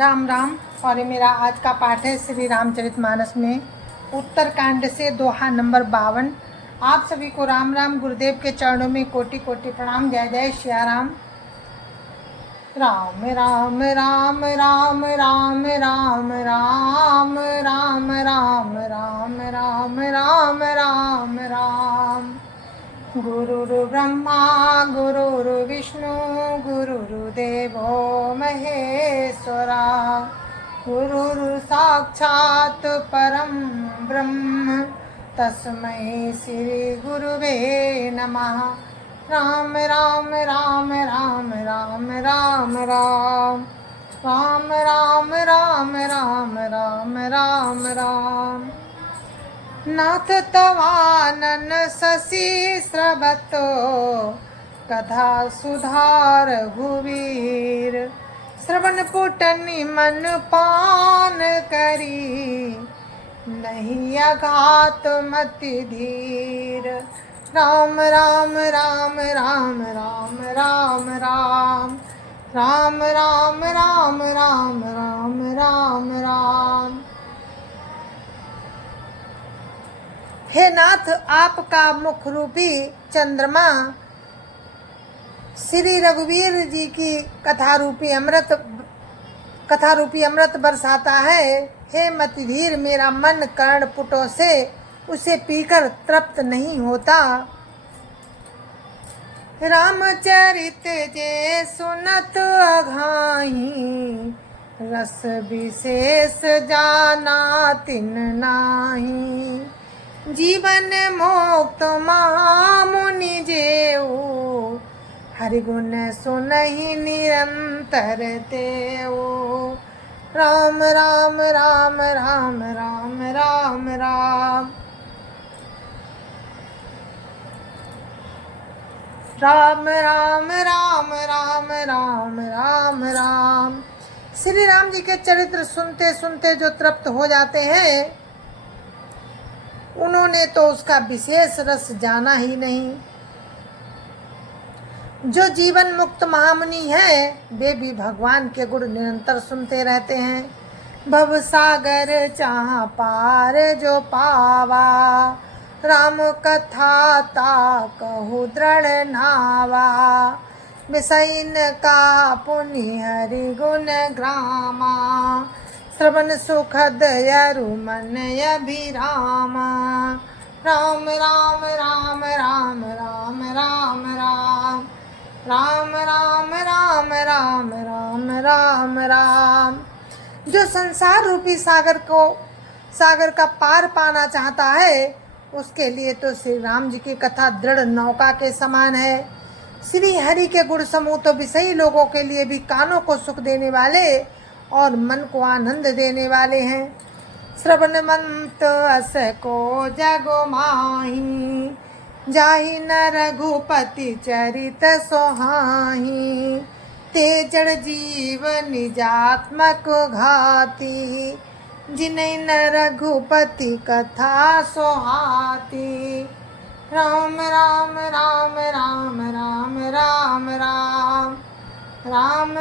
राम राम। और ये मेरा आज का पाठ है श्री रामचरितमानस में उत्तरकांड से दोहा नंबर 52। आप सभी को राम राम। गुरुदेव के चरणों में कोटि कोटि प्रणाम। जय जय श्या राम। राम राम राम राम राम राम राम राम राम राम राम राम राम राम। गुरुर् ब्रह्मा गुरुर् विष्णु गुरुर्देवो महेश्वरा। गुरुर् साक्षात् परं ब्रह्म तस्मै श्री गुरुवे नमः। राम राम राम राम राम राम राम राम राम राम राम राम राम राम। नाथ तवानन शशि स्रवतो कथा सुधार रघुवीर। श्रवण पुटनि मन पान करी नहीं अघात मति धीर। राम राम राम राम राम राम राम राम राम राम राम राम राम राम। हे नाथ, आपका मुख रूपी चंद्रमा श्री रघुवीर जी की कथा रूपी अमृत बरसाता है। हे मतिधीर, मेरा मन कर्ण पुटों से उसे पीकर तृप्त नहीं होता। रामचरित जे सुनत अघाही रस विशेष जाना तिन नाही। जीवन मोक्त महामुनि जेऊ हरि गुण सुनहि निरंतर तेऊ। राम राम राम राम राम राम राम राम राम राम राम राम राम राम। श्री राम जी के चरित्र सुनते सुनते जो तृप्त हो जाते हैं, उन्होंने तो उसका विशेष रस जाना ही नहीं। जो जीवन मुक्त महामुनि हैं, वे भी भगवान के गुण निरंतर सुनते रहते हैं। भव सागर चाह पार जो पावा राम कथा ता कहु दृढ़ नावा। विषयन का पुनि हरि गुण ग्रामा श्रवण सुखद यरु मन अभिरामा। राम राम राम राम राम राम राम राम राम राम राम राम राम राम। जो संसार रूपी सागर का पार पाना चाहता है, उसके लिए तो श्री राम जी की कथा दृढ़ नौका के समान है। श्री हरि के गुण समूह तो विषयी लोगों के लिए भी कानों को सुख देने वाले और मन को आनंद देने वाले हैं। श्रवण मंत अस को जगो माही जाहि न रघुपति चरित सोहाही। तेजड़ जीव निजात्मक घाती जिन्हें न रघुपति कथा सोहाती। राम राम राम राम राम राम राम राम राम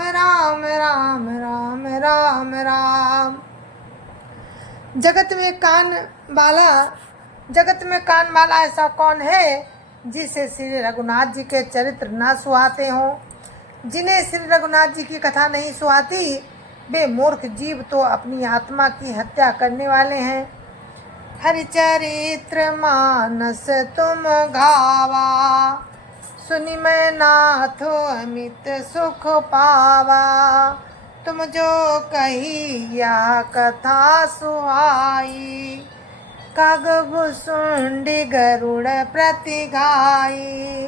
राम राम राम राम राम। जगत में कान वाला ऐसा कौन है जिसे श्री रघुनाथ जी के चरित्र न सुहाते हों। जिन्हें श्री रघुनाथ जी की कथा नहीं सुहाती, वे मूर्ख जीव तो अपनी आत्मा की हत्या करने वाले हैं। हरिचरित्र मानस तुम गावा सुनि मैं नाथो अमित सुख पावा। तुम जो कही या कथा सुहाई काग भुसुंडी गरुड़ प्रति गाई।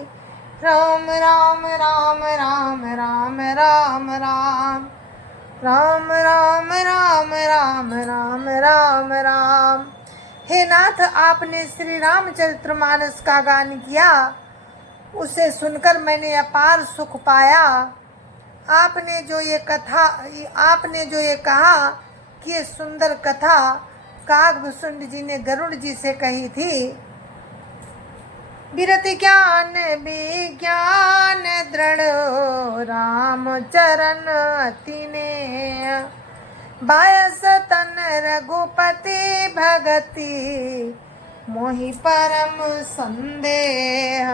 राम राम राम राम राम राम राम राम राम राम राम राम राम राम। हे नाथ, आपने श्री रामचरितमानस का गान किया, उसे सुनकर मैंने अपार सुख पाया। आपने जो ये कहा कि ये सुंदर कथा कागभूषुंड जी ने गरुड़ जी से कही थी, विरत ज्ञान विज्ञान दृढ़ राम चरण अति नेह। बायस तन रघुपति भगति मोहि परम संदेह।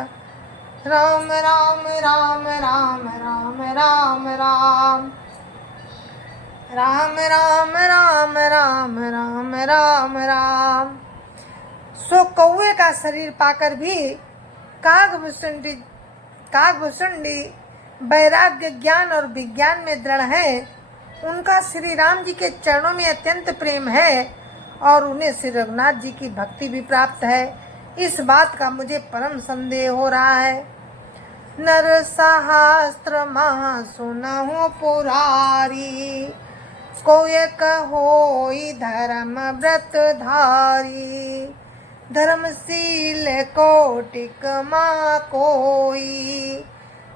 राम राम राम राम राम राम राम राम राम राम राम राम राम राम। सो कौवे का शरीर पाकर भी कागभूषुंडी वैराग्य ज्ञान और विज्ञान में दृढ़ है। उनका श्री राम जी के चरणों में अत्यंत प्रेम है और उन्हें श्री रघुनाथ जी की भक्ति भी प्राप्त है। इस बात का मुझे परम संदेह हो रहा है। नर सहस्त्र महा सुनहु पुरारी को एक होई धर्म व्रत धारी। धर्मशील कोटिक माँ कोई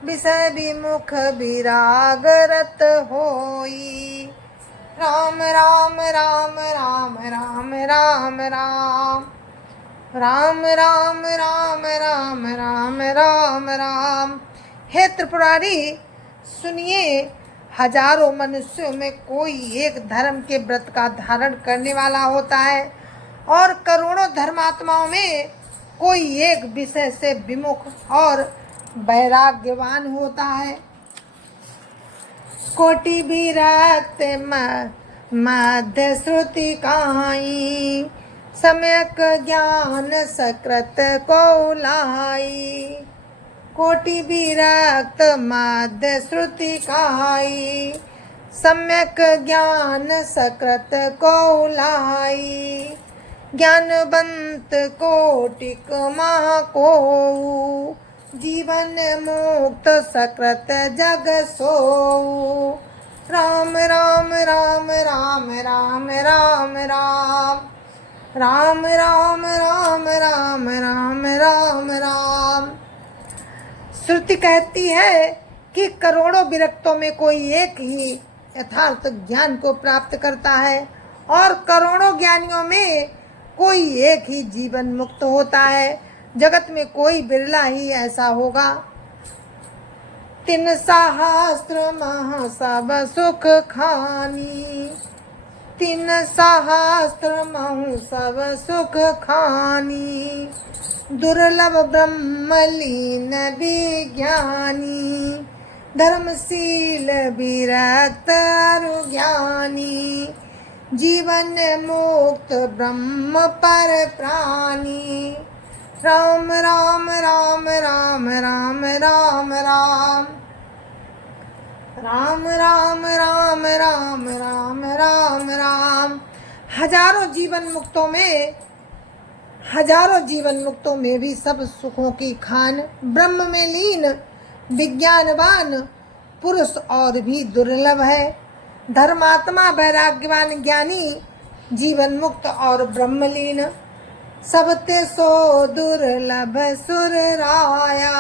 विषय विमुख विराग रत होई। राम राम राम राम राम राम राम राम राम राम राम राम राम राम। हे त्रिपुरारी सुनिए, हजारों मनुष्यों में कोई एक धर्म के व्रत का धारण करने वाला होता है और करोड़ों धर्मात्माओं में कोई एक विषय से विमुख और वैराग्यवान होता है। कोटि विरक्त मध्य श्रुति कहाई सम्यक ज्ञान सकृत को लाई। कोटि विरक्त मध्य श्रुति कहाई सम्यक ज्ञान सकृत को लाई। ज्ञानवंत कोटिक महा को जीवन मुक्त सकृत जग सो। राम राम राम राम राम राम राम राम राम राम राम राम राम राम। श्रुति कहती है कि करोड़ों विरक्तों में कोई एक ही यथार्थ ज्ञान को प्राप्त करता है और करोड़ों ज्ञानियों में कोई एक ही जीवन मुक्त होता है। जगत में कोई बिरला ही ऐसा होगा। तीन सहस्त्र महा सब सुख खानी। तीन सहस्त्र महु सब सुख खानी। दुर्लभ ब्रह्मलीन विज्ञानी। धर्मशील विरक्त ज्ञानी। जीवन मुक्त ब्रह्म पर प्राणी। राम राम राम राम राम राम राम राम राम राम राम राम राम राम। हजारों जीवन मुक्तों में भी सब सुखों की खान ब्रह्म में लीन विज्ञानवान पुरुष और भी दुर्लभ है। धर्मात्मा वैराग्यवान ज्ञानी जीवन मुक्त और ब्रह्मलीन सबते सो दुर्लभ सुर राया।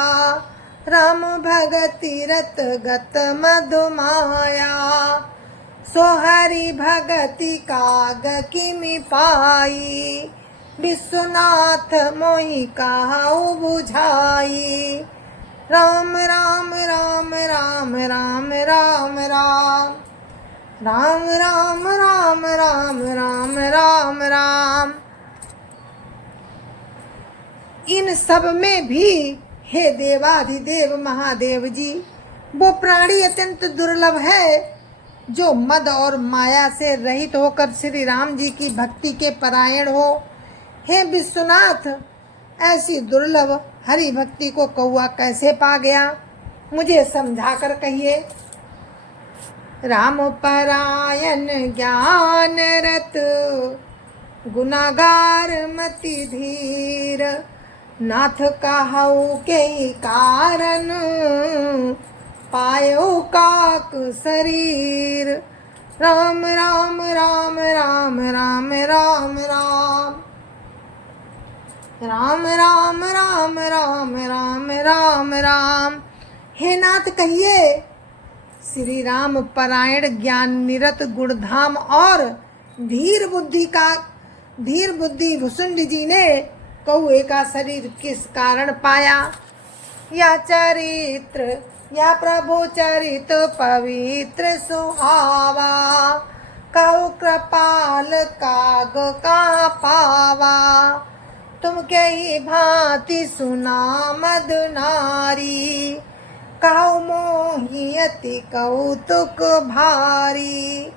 राम भगति रत गत मधुमाया। सो हरि भगति काग किमि पाई। विश्वनाथ मोहि काहू बुझाई। राम राम राम राम राम राम राम राम राम राम राम राम राम राम। इन सब में भी हे देवाधिदेव महादेव जी, वो प्राणी अत्यंत दुर्लभ है जो मद और माया से रहित होकर श्री राम जी की भक्ति के परायण हो। हे विश्वनाथ, ऐसी दुर्लभ हरि भक्ति को कौआ कैसे पा गया, मुझे समझा कर कहिए। राम परायण ज्ञान रत गुनागार मति धीर। नाथ कहु के कारण पायो काक शरीर। राम राम राम राम राम राम राम राम राम राम राम राम राम राम। हे नाथ कहिए, श्री राम परायण ज्ञान निरत गुणधाम और धीर बुद्धि भुसुंड जी ने कौए का शरीर किस कारण पाया। या चरित्र या प्रभु चरित पवित्र सुहावा, कहु कृपाल काग का पावा। तुम के ही भांति सुना मधु नारी, कहु मोहि अति कौतुक भारी।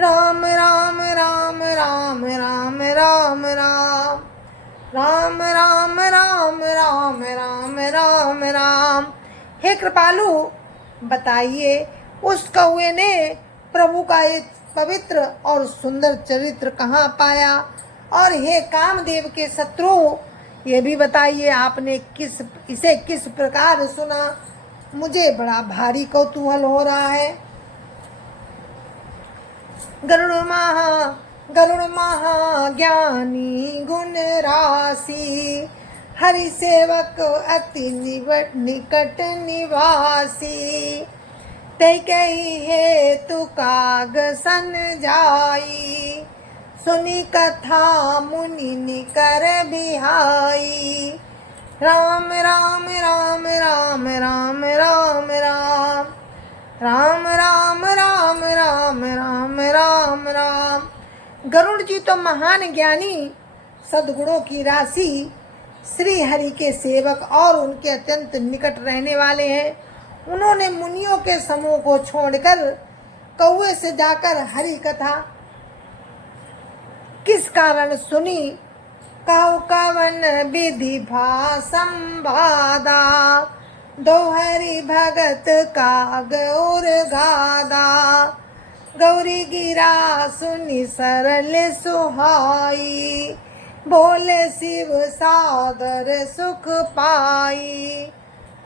राम राम राम राम राम राम राम राम राम राम राम राम राम राम। हे कृपालु, बताइए उस कौए ने प्रभु का एक पवित्र और सुंदर चरित्र कहाँ पाया। और हे कामदेव के शत्रु, ये भी बताइए आपने इसे किस प्रकार सुना। मुझे बड़ा भारी कौतूहल हो रहा है। गरुड़ महा ज्ञानी गुण राशि, हरि सेवक अति निकट निवासी। तै कही हेतु काग सन जाई, सुनी कथा मुनि निकर बिहाई। राम राम राम राम राम राम राम राम राम राम राम राम राम राम। गरुड़ जी तो महान ज्ञानी, सद्गुणों की राशि, श्री हरि के सेवक और उनके अत्यंत निकट रहने वाले हैं। उन्होंने मुनियों के समूह को छोड़कर कौए से जाकर हरि कथा किस कारण सुनी। कहु कवन विधि भा संवादा, दोहरी भगत काग और गादा। गौरी गिरा सुनी सरल सुहाई, बोले शिव सादर सुख पाई।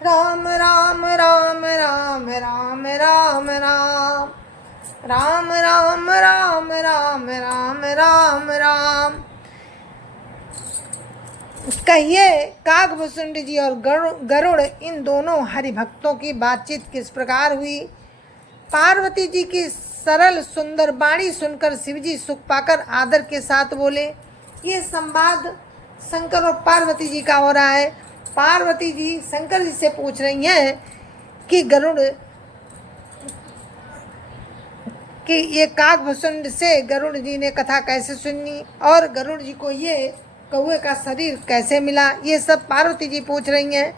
राम राम राम राम राम राम राम राम राम राम राम राम राम राम। कहिए कागभूषुंड जी और गरुड़ इन दोनों हरि भक्तों की बातचीत किस प्रकार हुई। पार्वती जी की सरल सुंदर वाणी सुनकर शिवजी सुख पाकर आदर के साथ बोले। ये संवाद शंकर और पार्वती जी का हो रहा है। पार्वती जी शंकर जी से पूछ रही हैं कि गरुड़ कि ये कागभूषुंड से गरुड़ जी ने कथा कैसे सुनी और गरुड़ जी को ये कौए का शरीर कैसे मिला, ये सब पार्वती जी पूछ रही हैं।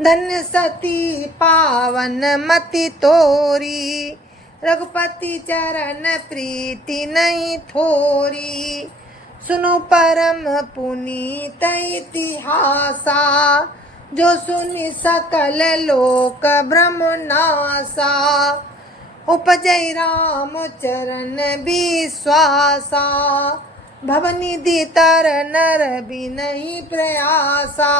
धन्य सती पावन मति तोरी, रघुपति चरण प्रीति नहीं थोरी। सुनो परम पुनीत इतिहासा, जो सुनि सकल लोक भ्रम नासा। उपजय राम चरण विश्वासा, भवनिधि तर नर भी नहीं प्रयासा।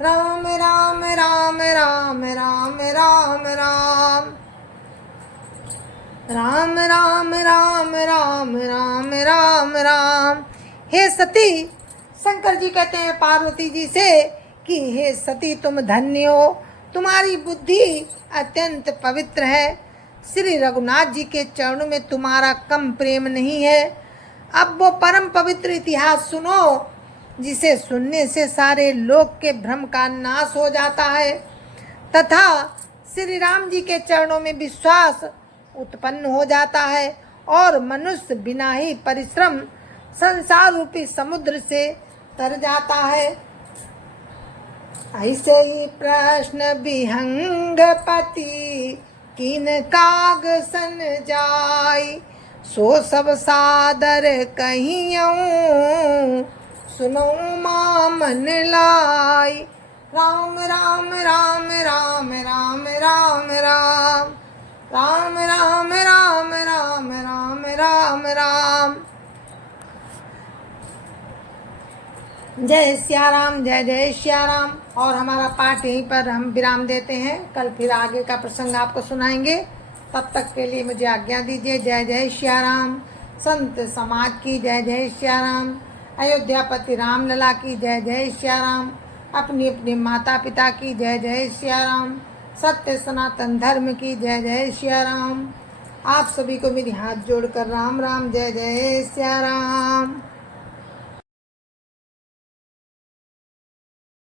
राम राम राम राम राम राम राम राम राम राम राम राम राम राम। हे सती, शंकर जी कहते हैं पार्वती जी से कि हे सती तुम धन्य हो, तुम्हारी बुद्धि अत्यंत पवित्र है। श्री रघुनाथ जी के चरणों में तुम्हारा कम प्रेम नहीं है। अब वो परम पवित्र इतिहास सुनो, जिसे सुनने से सारे लोक के भ्रम का नाश हो जाता है तथा श्री राम जी के चरणों में विश्वास उत्पन्न हो जाता है और मनुष्य बिना ही परिश्रम संसार रूपी समुद्र से तर जाता है। ऐसे ही प्रश्न विहंग पति किन काग सन जाई, सो सब सादर कहियऊं सुनो मां मन लाई। राम राम राम राम राम राम राम राम राम राम राम राम राम राम। जय सिया राम, जय जय सिया राम। और हमारा पाठ यहीं पर हम विराम देते हैं। कल फिर आगे का प्रसंग आपको सुनाएंगे। तब तक के लिए मुझे आज्ञा दीजिए। जय जय सिया राम। संत समाज की जय जय सिया राम। अयोध्यापति राम लला की जय जय सिया राम। अपनी अपने माता पिता की जय जय सिया राम। सत्य सनातन धर्म की जय जय सिया राम। आप सभी को मेरी हाथ जोड़कर राम राम, जय जय सिया राम।